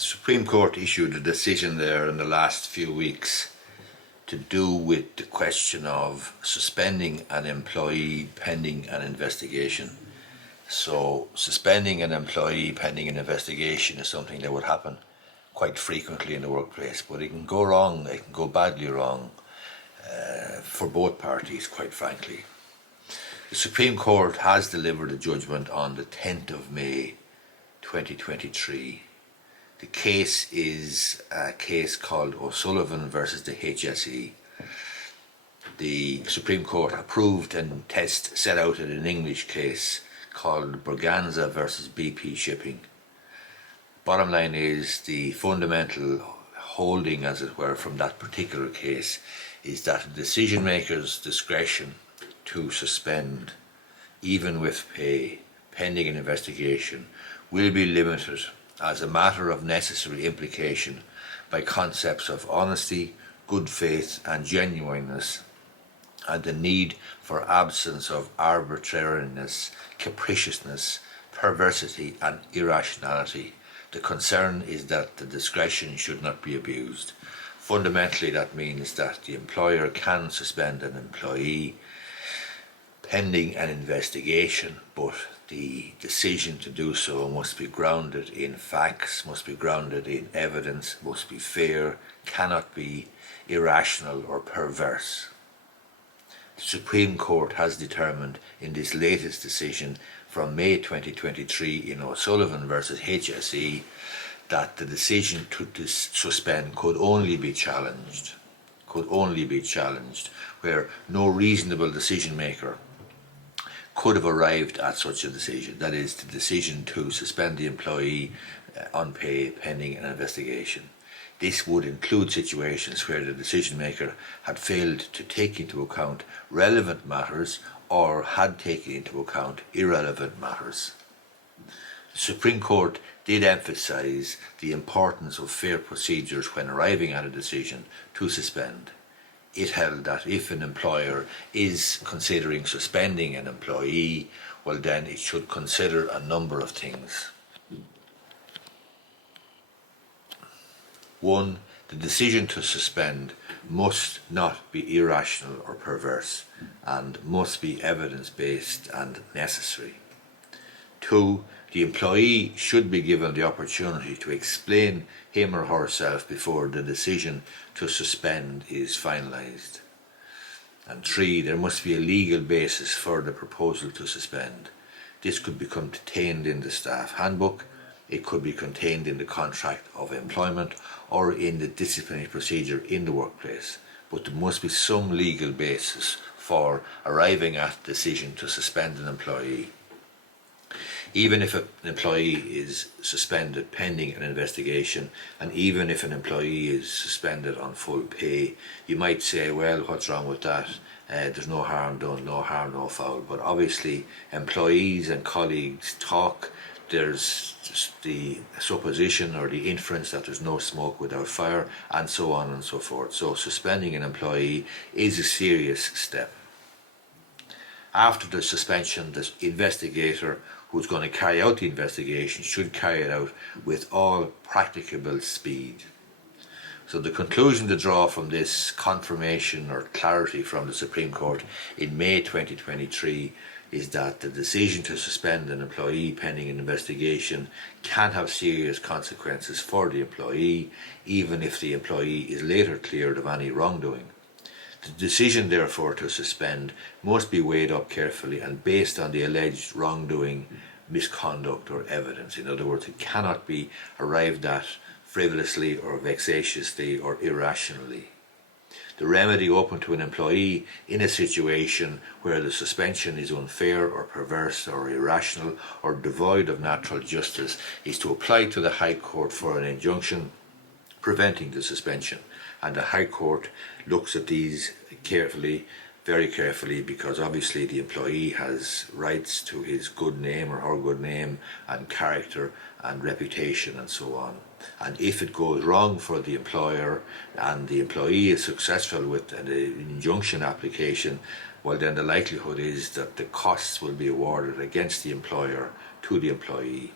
The Supreme Court issued a decision there in the last few weeks to do with the question of suspending an employee pending an investigation. So suspending an employee pending an investigation is something that would happen quite frequently in the workplace, but it can go wrong, it can go badly wrong for both parties, quite frankly. The Supreme Court has delivered a judgment on the 10th of May 2023. The case is a case called O'Sullivan versus the HSE. The Supreme Court approved a test set out in an English case called Berganza versus BP Shipping. Bottom line is, the fundamental holding, as it were, from that particular case is that a decision maker's discretion to suspend, even with pay, pending an investigation, will be limited as a matter of necessary implication by concepts of honesty, good faith and genuineness, and the need for absence of arbitrariness, capriciousness, perversity and irrationality. The concern is that the discretion should not be abused. Fundamentally, that means that the employer can suspend an employee pending an investigation, but the decision to do so must be grounded in facts, must be grounded in evidence, must be fair, cannot be irrational or perverse. The Supreme Court has determined in this latest decision from May 2023 in O'Sullivan versus HSE that the decision to suspend could only be challenged where no reasonable decision maker could have arrived at such a decision, that is, the decision to suspend the employee on pay pending an investigation. This would include situations where the decision maker had failed to take into account relevant matters or had taken into account irrelevant matters. The Supreme Court did emphasise the importance of fair procedures when arriving at a decision to suspend. It held that if an employer is considering suspending an employee, well then it should consider a number of things. 1. The decision to suspend must not be irrational or perverse and must be evidence-based and necessary. 2. The employee should be given the opportunity to explain him or herself before the decision to suspend is finalised. And 3. There must be a legal basis for the proposal to suspend. This could be contained in the staff handbook, it could be contained in the contract of employment or in the disciplinary procedure in the workplace, but there must be some legal basis for arriving at the decision to suspend an employee. Even if an employee is suspended pending an investigation, and even if an employee is suspended on full pay, you might say, well, what's wrong with that? There's no harm done, no harm, no foul. But obviously, employees and colleagues talk. There's the supposition or the inference that there's no smoke without fire, and so on and so forth. So suspending an employee is a serious step. After the suspension, the investigator who's going to carry out the investigation should carry it out with all practicable speed. So the conclusion to draw from this confirmation or clarity from the Supreme Court in May 2023 is that the decision to suspend an employee pending an investigation can have serious consequences for the employee, even if the employee is later cleared of any wrongdoing. The decision, therefore, to suspend must be weighed up carefully and based on the alleged wrongdoing, misconduct or evidence. In other words, it cannot be arrived at frivolously or vexatiously or irrationally. The remedy open to an employee in a situation where the suspension is unfair or perverse or irrational or devoid of natural justice is to apply to the High Court for an injunction preventing the suspension. And the High Court looks at these carefully, very carefully, because obviously the employee has rights to his good name or her good name and character and reputation and so on. And if it goes wrong for the employer and the employee is successful with an injunction application, well then the likelihood is that the costs will be awarded against the employer to the employee.